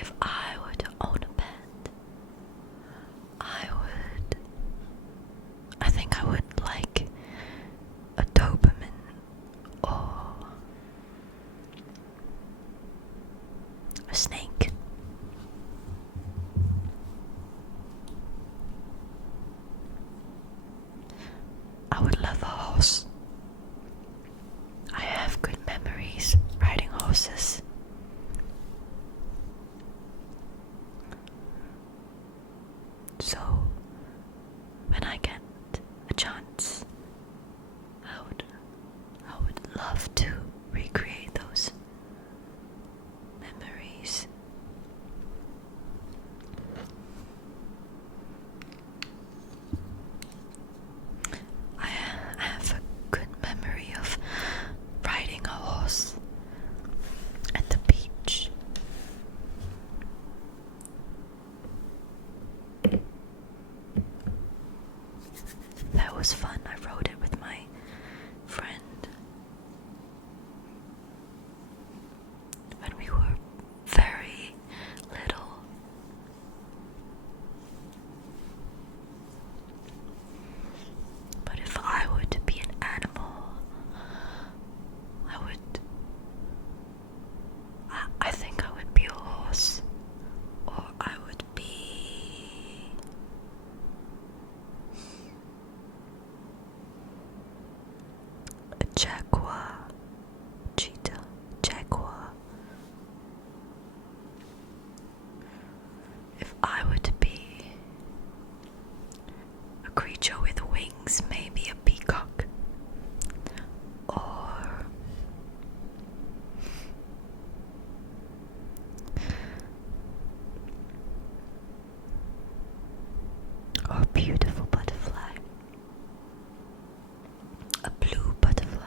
If I were to own a pet, I think I would like a Doberman or a snake. I would love a horse. I have good memories riding horses. So, when I get a chance, I would love to recreate those memories. I have a good memory of riding a horse at the beach. That was fun. I rode it with my friend when we were very little. But if I were to be an animal, I think I would be a horse, or I would be a jaguar, cheetah, jaguar. If I were to be a creature with wings, maybe a peacock, or a beautiful butterfly, a blue butterfly.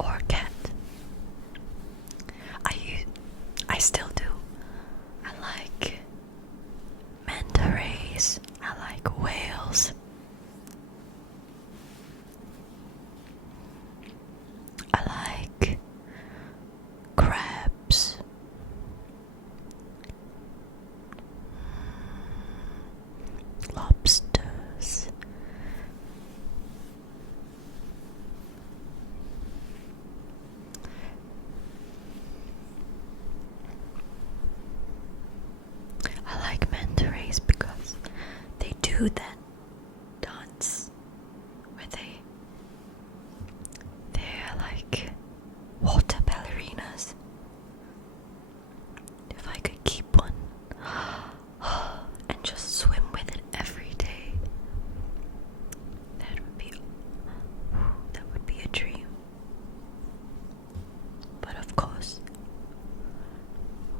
Or a cat. I still do. I like manta rays. I like whales. I like crabs. Lobsters. I like manta rays because they do that dance where they're like water ballerinas. If I could keep one and just swim with it every day, that would be a dream. But of course,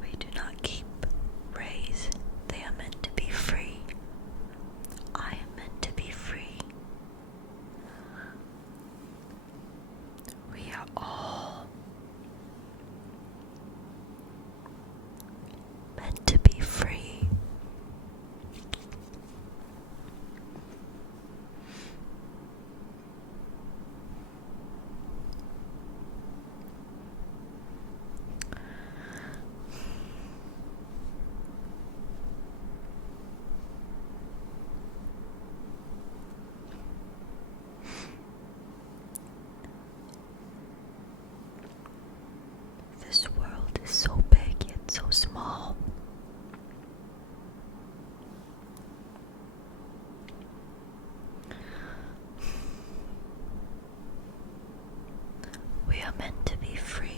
we do not keep rays. They are meant to be free. I am meant to be free. We are all meant to be free. This world is so big yet so small. We are meant to be free.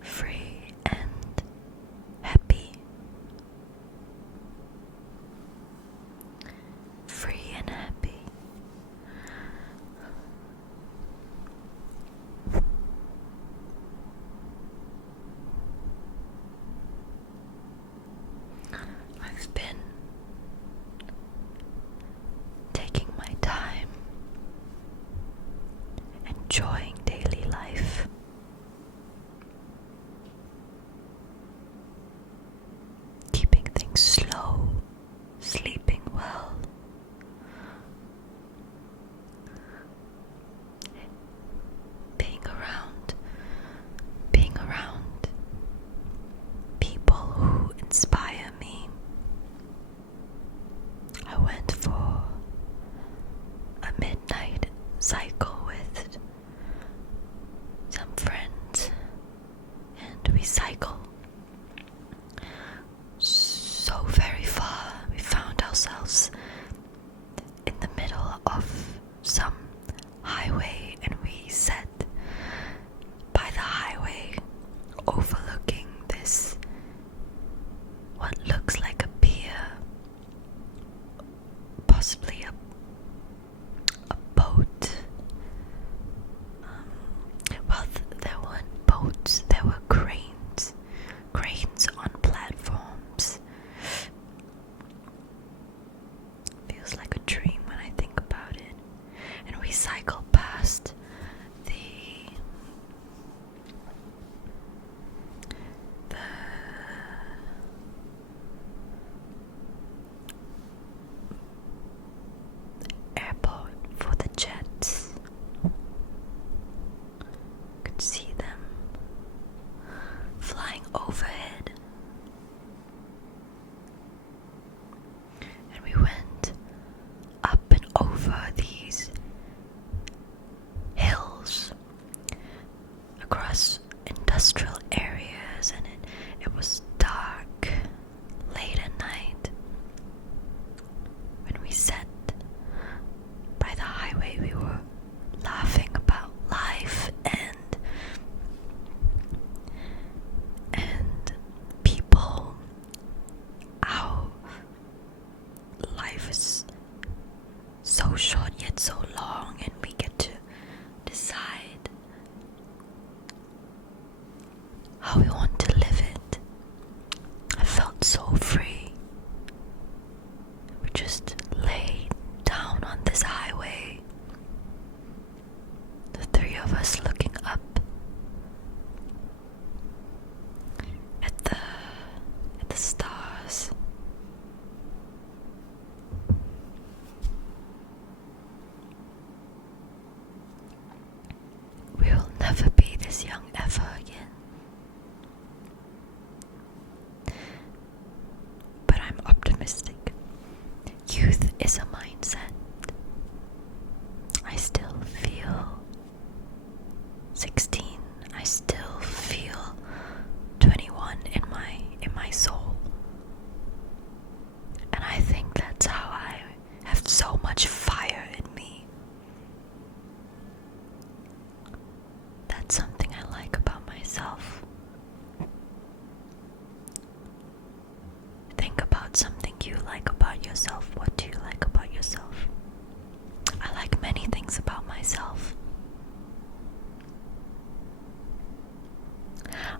Free and happy. Free and happy. of us looking up at the stars. We'll never be this young ever again. But I'm optimistic. Youth is a mindset. I still feel 16. I still feel 21 in my soul. And I think that's how I have so much fire in me. That's something I like about myself. Think about something you like about yourself. What do you like about yourself? I like many things about myself.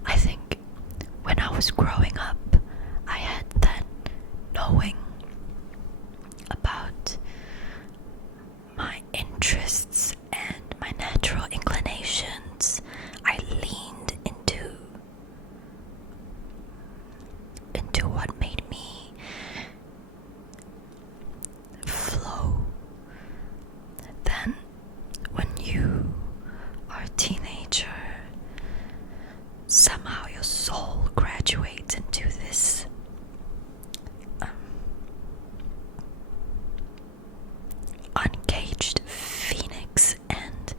I think when I was growing up, I had that knowing about my interests and my natural inclinations. I leaned into what made me flow. Then when you are a teenager, somehow your soul graduates into this uncaged phoenix, and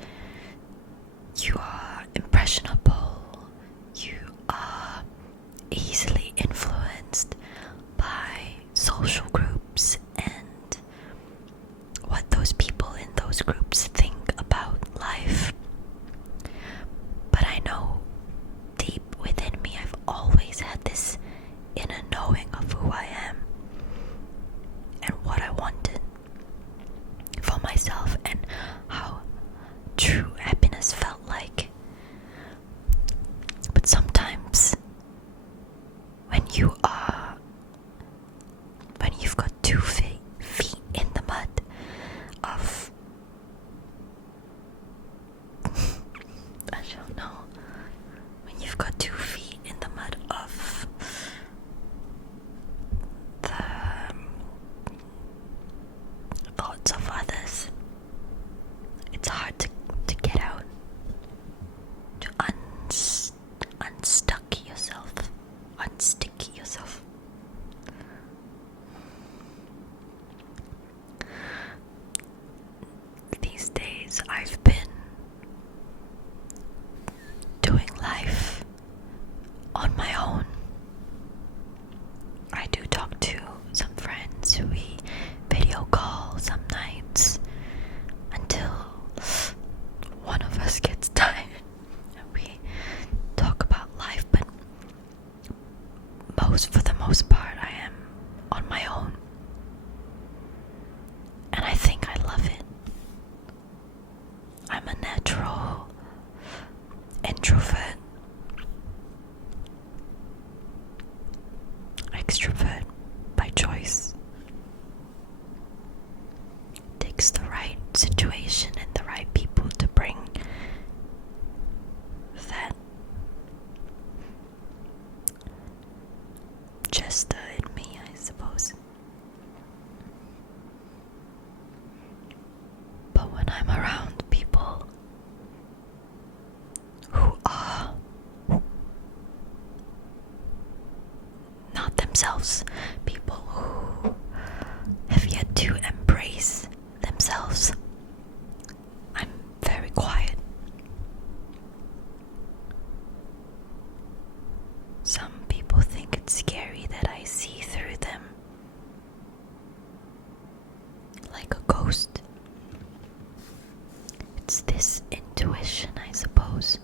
you are impressionable. You are easily influenced by social groups and what those people in those groups think about life. But I know deep within me, I've always had this inner knowing of who I am and what I wanted for myself and how true happiness felt like. But sometimes when you've got 2 feet in the mud of I don't know, when you've got 2 feet in the mud of the thoughts of others, it's hard to get out, to unstuck yourself, unstick yourself. These days I've been doing life on my own. I do talk to some friends. We video call some nights until one of us gets tired and we talk about life, but for the most part I am on my own, and I think I love it. I'm a natural introvert, extrovert by choice. It takes the right situation and the right people to bring that jester in me, I suppose. But when I'm around people who are not themselves, people who have yet to embrace themselves, I'm very quiet. Some people think it's scary that I see through them like a ghost. It's this intuition, I suppose.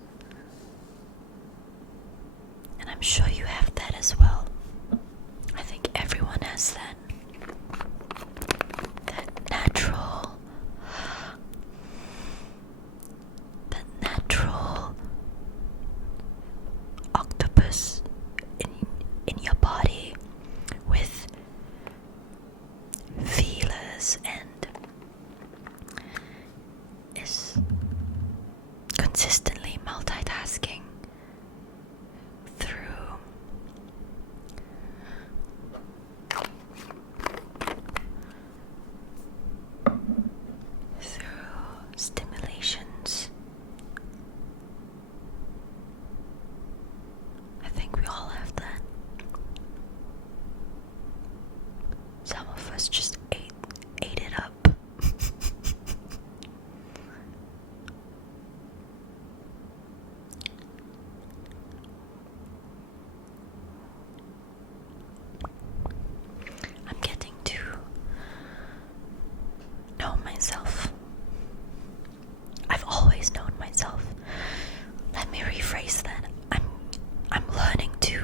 And I'm sure you have that as well. I think everyone has that. That natural octopus in your body with feelers and is consistently multitasking through stimulations. I think we all have that. Some of us just ate it up. I'm getting to know myself. I've always known myself. Let me rephrase that. I'm learning to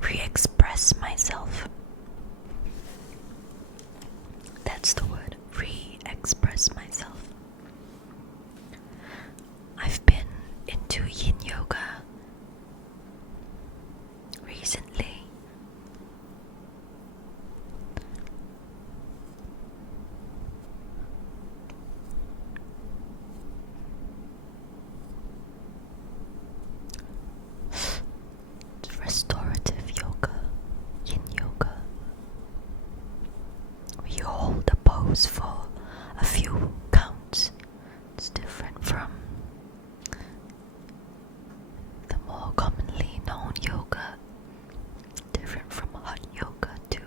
re-express myself. That's the word, re-express myself. I've been into yin yoga recently. It's restorative yoga, yin yoga. You hold a pose for a few counts. It's different from the more commonly known yoga, different from hot yoga too.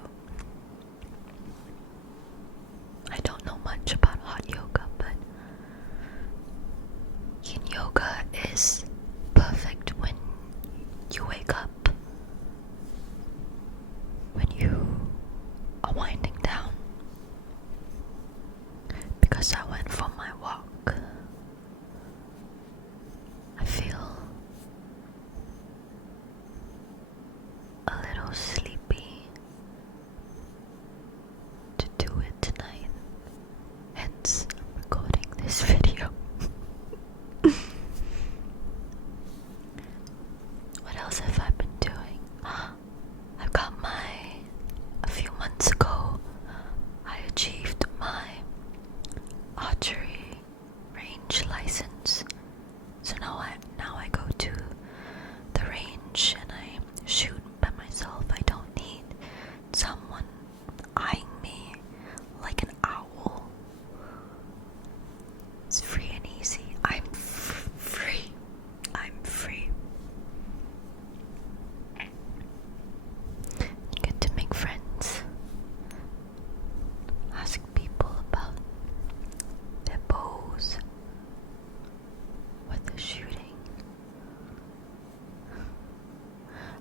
I don't know much about hot yoga, but yin yoga is perfect when you wake up, when you are winding down. Because I went for my walk, I feel a little sleepy to do it tonight, hence I'm recording this video. What else have I been doing? I've got a few months ago, I achieved my archery range license. So now I go to the range and I shoot by myself. I don't need someone eyeing me like an owl. It's free and easy. I'm free. I'm free. You get to make friends. Ask people about their bows, what they're shooting.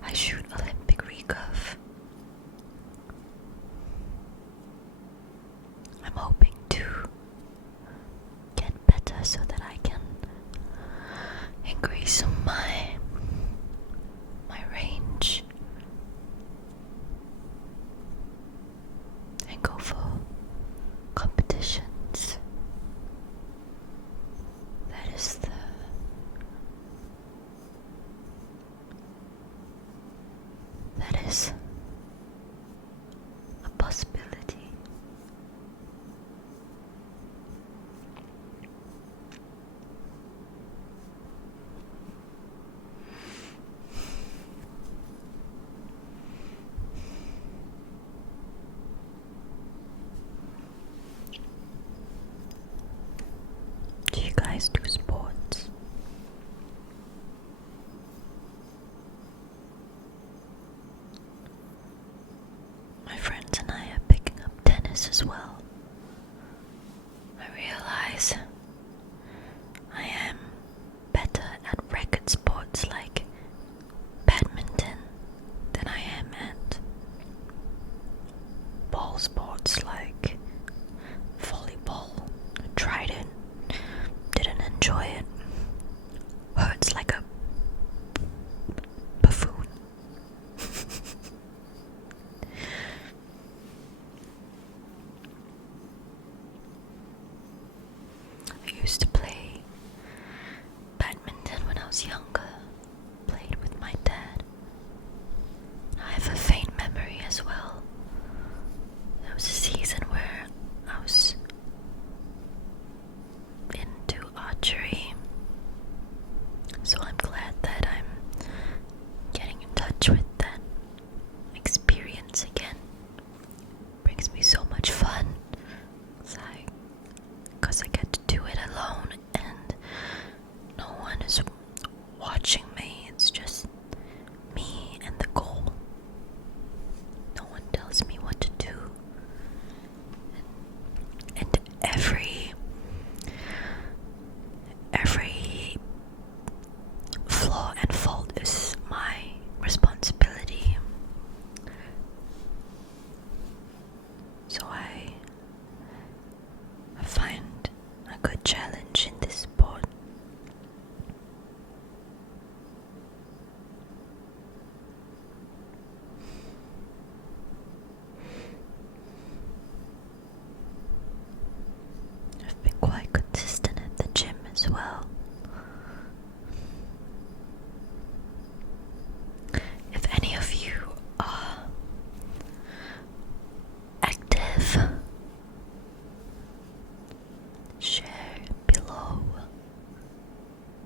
I shoot Olympic recurve. I'm hoping to get better so that I can increase my range and go for competitions. That is a possibility. Do you guys do sports? My friends and I are picking up tennis as well. I realize I am better at racket sports like badminton than I am at ball sports like volleyball. I tried it, didn't enjoy it. Hurts like a buffoon. I used to play badminton when I was younger. Played with my dad. I have a faint memory as well. There was a season where I was into archery every flaw and fault is my responsibility. So I find a good challenge in this sport. I've been quite consistent at the gym as well. If any of you are active, share below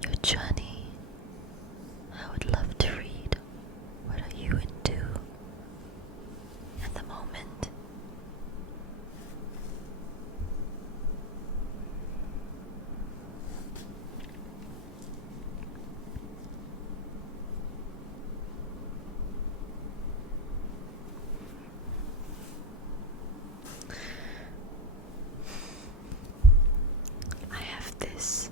your journey. I would love to read. What are you into at the moment? I have this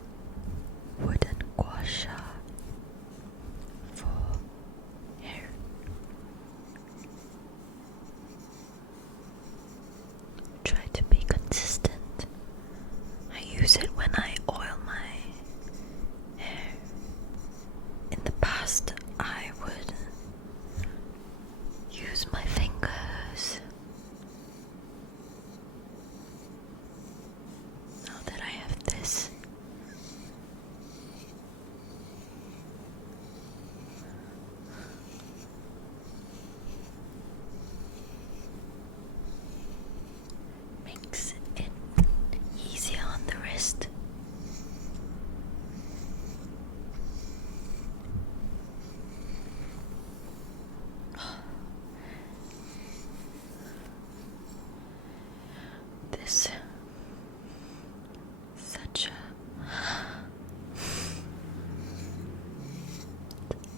wooden gua sha for hair. Try to be consistent. I use it when I oil my hair. In the past, I would use my fingers. Now that I have this, makes it easier on the wrist. This such a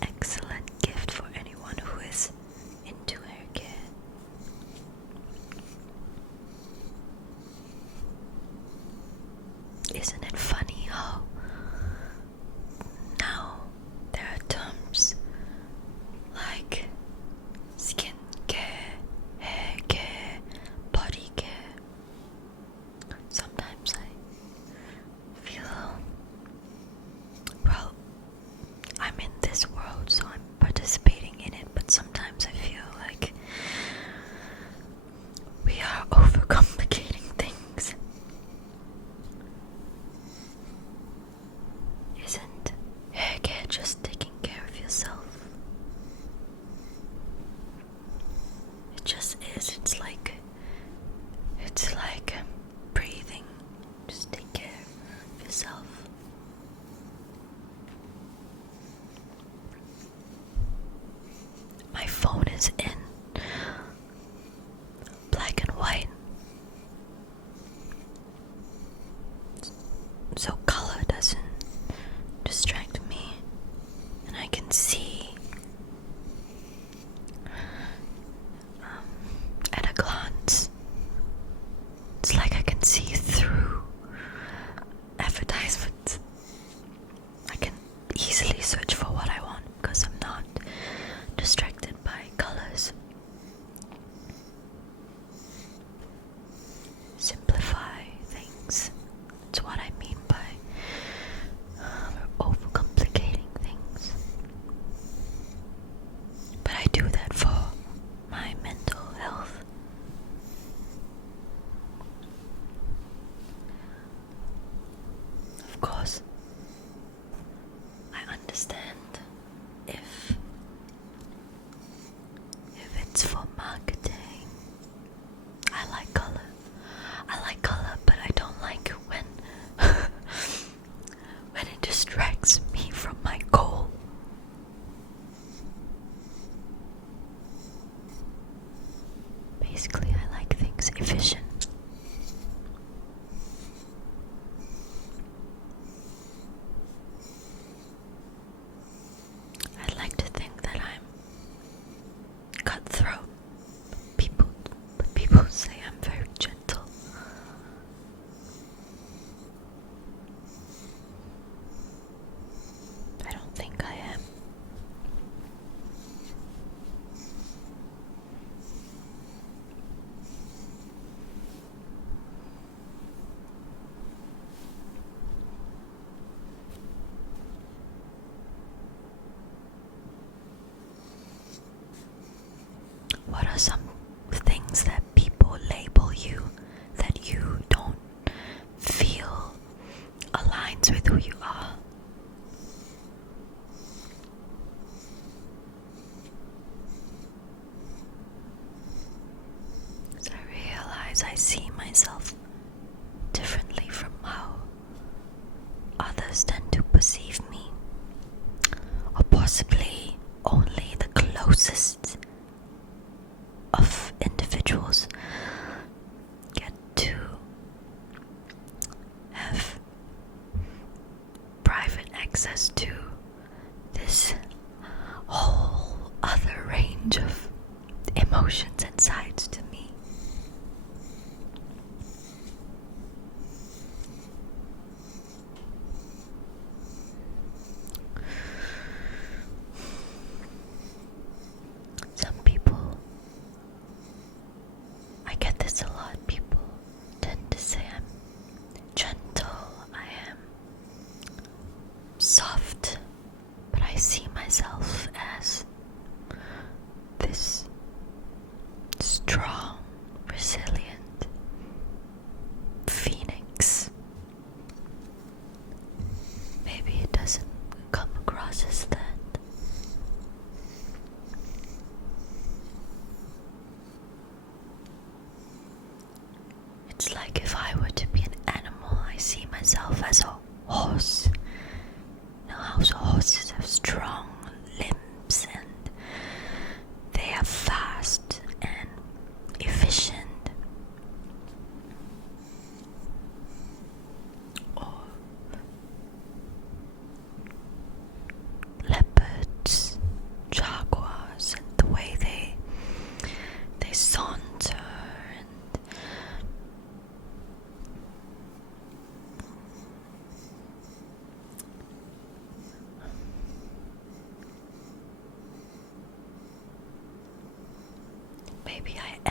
excellent gift for anyone who is into hair care. Isn't it funny how now there are terms like skin care, hair care, body care? Sometimes I feel, well, I'm in this world, so I'm participating in it, but sometimes I feel like we are overcomplicating things. Isn't hair care just taking care of yourself? It just is. It's like breathing. Just take care of yourself. My phone is in black and white, so color doesn't distract me, and I can see at a glance. It's like I can see through advertisements. I can easily search for what I want because I'm not distracted by colors. Simplify things. That's what I mean by overcomplicating things. But I do that for my mental health. Of course, I understand if it's for marketing. I like color. But I don't like it when when it distracts me from my goal. Basically, I like things efficient. I'd like to think that I'm cutthroat. But people say I'm very gentle. others tend to perceive me, or possibly only the closest of individuals get to have private access to this whole other range of emotions and sides to me. Some people, I get this a lot, people tend to say I'm gentle, I am soft, but I see myself as this strong, resilient phoenix. Maybe it doesn't come across as that. It's like if I were to be an animal, I see myself as a horse. You know how horses have strong limbs and they are fast and efficient. Or leopards, jaguars, and the way they saunter and maybe I